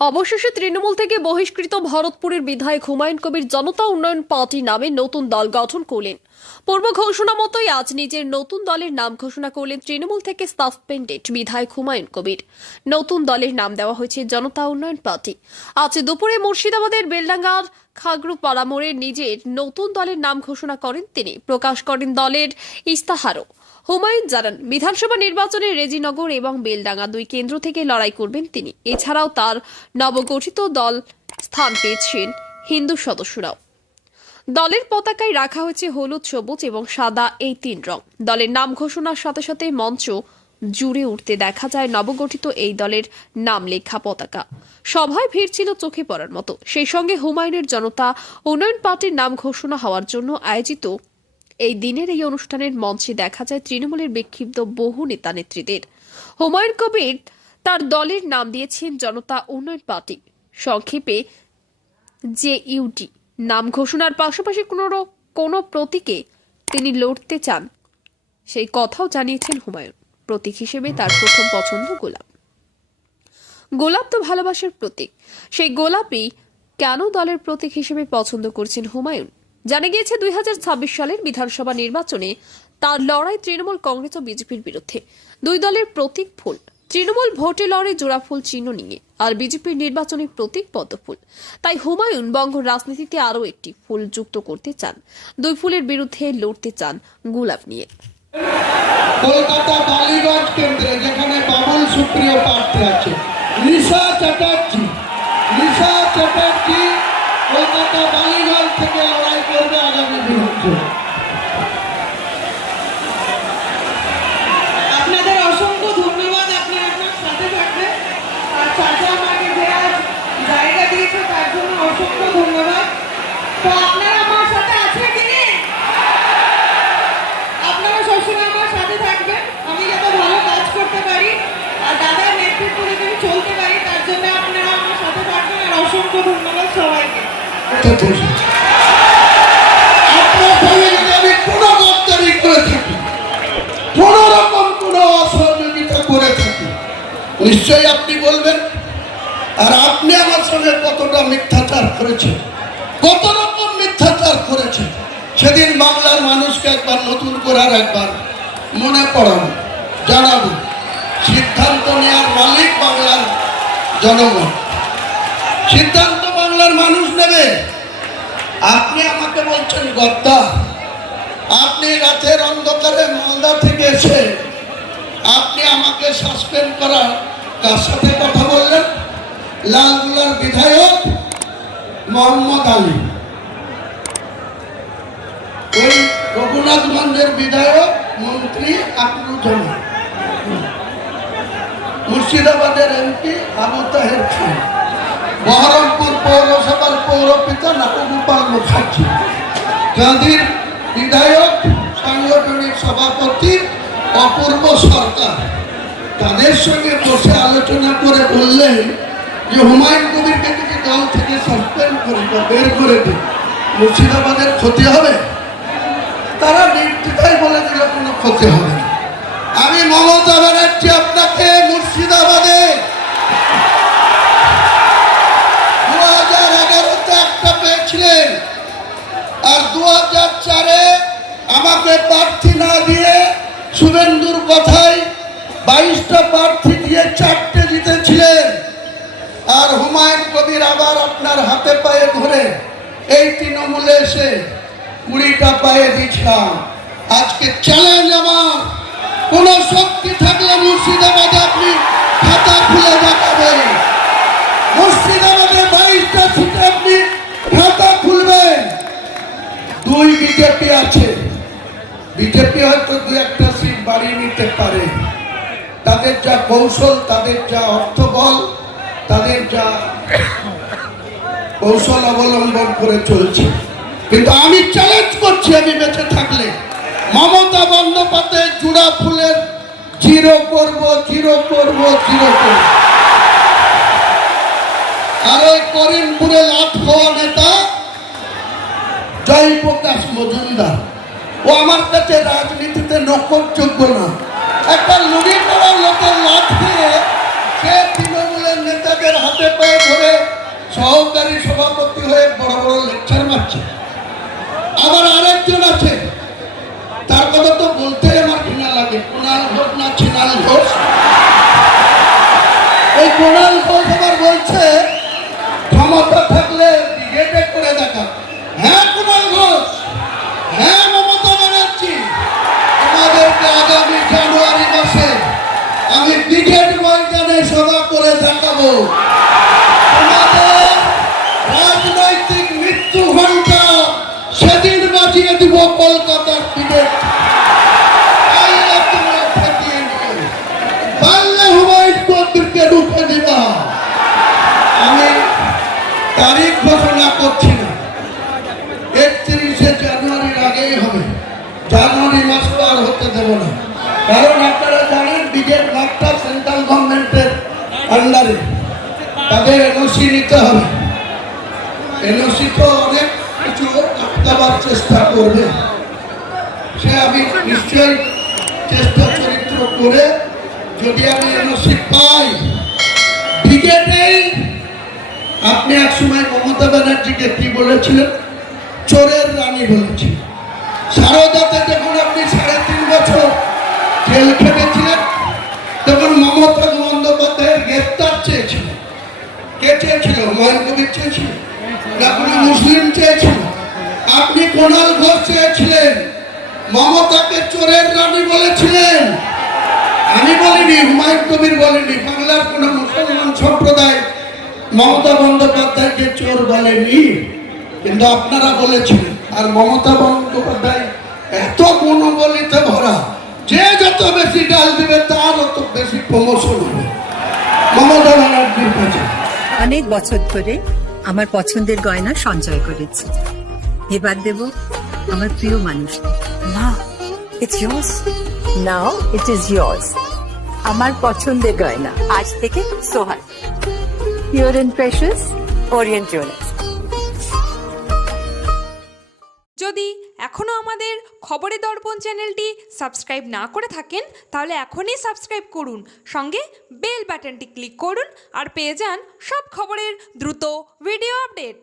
অবশেষে তৃণমূল থেকে বহিষ্কৃত ভরতপুরের বিধায়ক হুমায়ুন কবির জনতা উন্নয়ন পার্টি নামে নতুন দল গঠন করলেন। পূর্ব ঘোষণা মতোই আজ নিজের নতুন দলের নাম ঘোষণা করলেন তৃণমূল থেকে সাসপেন্ডেড বিধায়ক হুমায়ুন কবির। নতুন দলের নাম দেওয়া হয়েছে জনতা উন্নয়ন পার্টি। আজ দুপুরে মুর্শিদাবাদের বেলডাঙ্গার খাগড়ু পাড়ামোড়ে নিজের নতুন দলের নাম ঘোষণা করেন তিনি। প্রকাশ করেন দলের ইস্তাহারও। হুমায়ুন জানান, বিধানসভা নির্বাচনে রেজিনগর এবং বেলডাঙ্গা দুই কেন্দ্র থেকে লড়াই করবেন তিনি। এছাড়াও তার নবগঠিত দল স্থান পেয়েছেন হিন্দু সদস্যরাও। দলের পতাকায় রাখা হয়েছে হলুদ, সবুজ এবং সাদা এই তিন রং। দলের নাম ঘোষণার সাথে সাথে মঞ্চ জুড়ে উঠতে দেখা যায় নবগঠিত এই দলের নাম লেখা পতাকা। সভায় ভিড় ছিল চোখে পড়ার মতো। সেই সঙ্গে হুমায়ুনের জনতা উন্নয়ন পার্টির নাম ঘোষণা হওয়ার জন্য আয়োজিত এই দিনের এই অনুষ্ঠানের মঞ্চে দেখা যায় তৃণমূলের বিক্ষিপ্ত বহু নেতা নেত্রীদের। হুমায়ুন কবির তার দলের নাম দিয়েছেন জনতা উন্নয়ন পার্টি, সংক্ষেপে JUT। নাম ঘোষণার পাশাপাশি কোনো প্রতীকে তিনি লড়তে চান সেই কথাও জানিয়েছেন হুমায়ুন। প্রতীক হিসেবে তার প্রথম পছন্দ গোলাপ। গোলাপ তো ভালোবাসার প্রতীক। সেই গোলাপই কেন দলের প্রতীক হিসেবে পছন্দ করছেন হুমায়ুন? জানা গিয়েছে 2026 সালের বিধানসভা নির্বাচনে তার লড়াই তৃণমূল কংগ্রেস ও বিজেপির বিরুদ্ধে। দুই দলের প্রতীক ফুল। তৃণমূল ভোটে লড়ে জোড়া ফুল চিহ্ন নিয়ে, আর বিজেপির নির্বাচনী প্রতীক পদ্ম ফুল। তাই হুমায়ুন বঙ্গ রাজনীতিতে আরও একটি ফুল যুক্ত করতে চান। দুই ফুলের বিরুদ্ধে লড়তে চান গোলাপ নিয়ে। কলকাতা বালিগঞ্জ কেন্দ্রে যেখানে বাবুল সুপ্রিয় প্রার্থী আছে, নিশা চ্যাটার্জি কলকাতা বালিগঞ্জ থেকে লড়াই করবে আগামী বিধানসভা। আপনাদের অসংখ্য ধন্যবাদ। আপনি আপনার সাথে থাকবেন আর চাচা আমাকে যে আজ জায়গা দিয়েছে তার জন্য অসংখ্য ধন্যবাদ। তো আপনারা আমার সাথে আছেন কি নেই? আপনারা সবসময় আমার সাথে থাকবেন, আমি যাতে ভালো কাজ করতে পারি আর দাদার নেতৃত্বে যদি চলতে পারি, তার জন্য আপনারা আমার সাথে থাকবেন। আর অসংখ্য ধন্যবাদ সবাইকে। আপনার সঙ্গে যদি আমি কোনো গদ্দারি করে থাকি, কোন রকম কোনো অসহযোগিতা করে থাকি, নিশ্চয়ই আপনি বলবেন। আর আপনি আমার সঙ্গে কতটা মিথ্যাচার করেছেন, কত রকম মিথ্যাচার করেছেন, সেদিন বাংলার মানুষকে একবার নতুন করে আর একবার মনে পড়াবো, জানাবো। সিদ্ধান্ত নেওয়ার মালিক বাংলার জনগণ, সিদ্ধান্ত বাংলার মানুষ নেবে। আপনি আমাকে বলছেন গদ্দার। আপনি রাতের অন্ধকারে মালদা থেকে এসে আপনি আমাকে সাসপেন্ড করার কার সাথে কথা বললেন? লালগুলার বিধায়ক মোহাম্মদ আলী, ওই রঘুনাথগঞ্জের বিধায়ক মন্ত্রী আকরুজ্জামান, মুর্শিদাবাদের MP আবু তাহের খান, বহরমপুর পৌরসভার পৌরপিতা নাটগোপাল মুখার্জি, গান্ধীর বিধায়ক সাংগঠনিক সভাপতি অপূর্ব সরকার। তাদের সঙ্গে বসে আলোচনা করে বললেন যে হুমায়ুন কবিরকে যদি দল থেকে সাসপেন্ড করি বা বের করে দিই, মুর্শিদাবাদের ক্ষতি হবে। তারা নির্দ্বিধায় বলে দিল কোনো ক্ষতি হবে না। আমি মমতা ব্যানার্জি আপনাকে মুর্শিদাবাদে 2011-তে একটা পেয়েছিলেন, আর 2004-এ আমাকে প্রার্থী না দিয়ে শুভেন্দুর কথায় 22টা প্রার্থী দিয়ে 4টে জিতেছিলেন। আর হুমায়ুন কবির আবার আপনার হাতে পায়ে ধরে এই তৃণমূলে এসে 20টা পায়ে দিয়েছিলাম। আজকে চ্যালেঞ্জ আমার, কোন শক্তি থাকলে মুর্শিদাবাদে আপনি খাতা খুলে দেখাবেন। মুর্শিদাবাদে 22টা সিটে আপনি খাতা খুলবেন। 2 বিজেপি আছে, বিজেপি হয়তো 2-1টা সিট বাড়িয়ে নিতে পারে। তাদের যা কৌশল, তাদের যা অর্থবল, তাদের যা কৌশল অবলম্বন করে চলছে। কিন্তু আমি চ্যালেঞ্জ করছি, আমি বেঁচে থাকলে মমতা বন্দ্যোপাধ্যায় জোড়া ফুলের জিরো করব। আর ওই করিমপুরে লাট খাওয়া নেতা জয়প্রকাশ মজুমদার, ও আমার কাছে রাজনীতিতে নকলযোগ্য না। একটা লুড়ি করা লোকের লাট খেয়ে সে তৃণমূলের নেতাদের হাত হাতে পায়ে ধরে সহকারী সভাপতি হয়ে বড় বড় লেকচার মারছে। আবার আরেকজন আছে, তার কথা তো বলতে আমার ঘৃণা লাগে, কুণাল ঘোষ না ছিনাল ঘোষ। এই কুণাল ঘোষ আবার বলছে ক্ষমতা থাকলে ব্রিগেডে করে দেখা। হ্যাঁ কুণাল ঘোষ, হ্যাঁ মমতা ব্যানার্জি, তোমাদেরকে আগামী জানুয়ারি মাসে আমি ব্রিগেড ময়দানে সভা করে দেখাবো। তোমাদের রাজনৈতিক মৃত্যু ঘণ্টা সেদিন বাজিয়ে দিব কলকাতার ব্রিগেড। পারলে তোমরা ঠেকিয়ে নিও, পারলে হুমায়ুন কবিরকে রুখে দিবা। আমি তারিখ ঘোষণা করছি না, 31শে জানুয়ারির আগেই হবে। জানুয়ারি মাস তো আর হতে দেব না, কারণ আপনারা জানেন ব্রিগেড ভাগটা সেন্ট্রাল গভর্নমেন্টের আন্ডারে, তাদের এনওসি নিতে হবে। এনওসি তো অনেক কিছু আটকাবার চেষ্টা করবে, সে আমি নিশ্চয়ই চেষ্টা চরিত্র করে যদি আমি এনওসি পাই ব্রিগেডেই। আপনি এক সময় মমতা ব্যানার্জিকে কি বলেছিলেন? চোরের রানী বলেছিলেন। সারদাতে যখন আপনি 3.5 বছর জেল খেটেছিলেন, তখন মমতা বন্দ্যোপাধ্যায়ের গ্রেফতার চেয়েছিল। কে চেয়েছিল? হুমায়ুন কবির চেয়েছিল না কোনো মুসলিম চেয়েছিল? আপনি কুণাল ঘোষ চেয়েছিলেন, মমতাকে চোরের রানী বলেছিলেন। আমি বলিনি, হুমায়ুন কবির বলেনি, বাংলার কোন মুসলমান সম্প্রদায় মমতা বন্দ্যোপাধ্যায়কে চোর বলেনি, কিন্তু আপনারা বলেছিলেন। আর মমতা বন্দ্যোপাধ্যায় এত গুণবলিতে ভরা, যে যত বেশি ডাল দিবে তার তত বেশি প্রমোশন হবে মমতা ব্যানার্জির কাছে। অনেক বছর ধরে আমার পছন্দের গয়না সঞ্চয় করেছি, এবার দেব আমার প্রিয় মানুষ। না, it's yours. Now it is yours. আমার পছন্দের গয়না আজ থেকে সোহান, pure and precious, Orient Jewellers. যদি এখনও আমাদের খবরের দর্পণ চ্যানেলটি সাবস্ক্রাইব না করে থাকেন, তাহলে এখনই সাবস্ক্রাইব করুন, সঙ্গে বেল বাটনটি ক্লিক করুন আর পেয়ে যান সব খবরের দ্রুত ভিডিও আপডেট।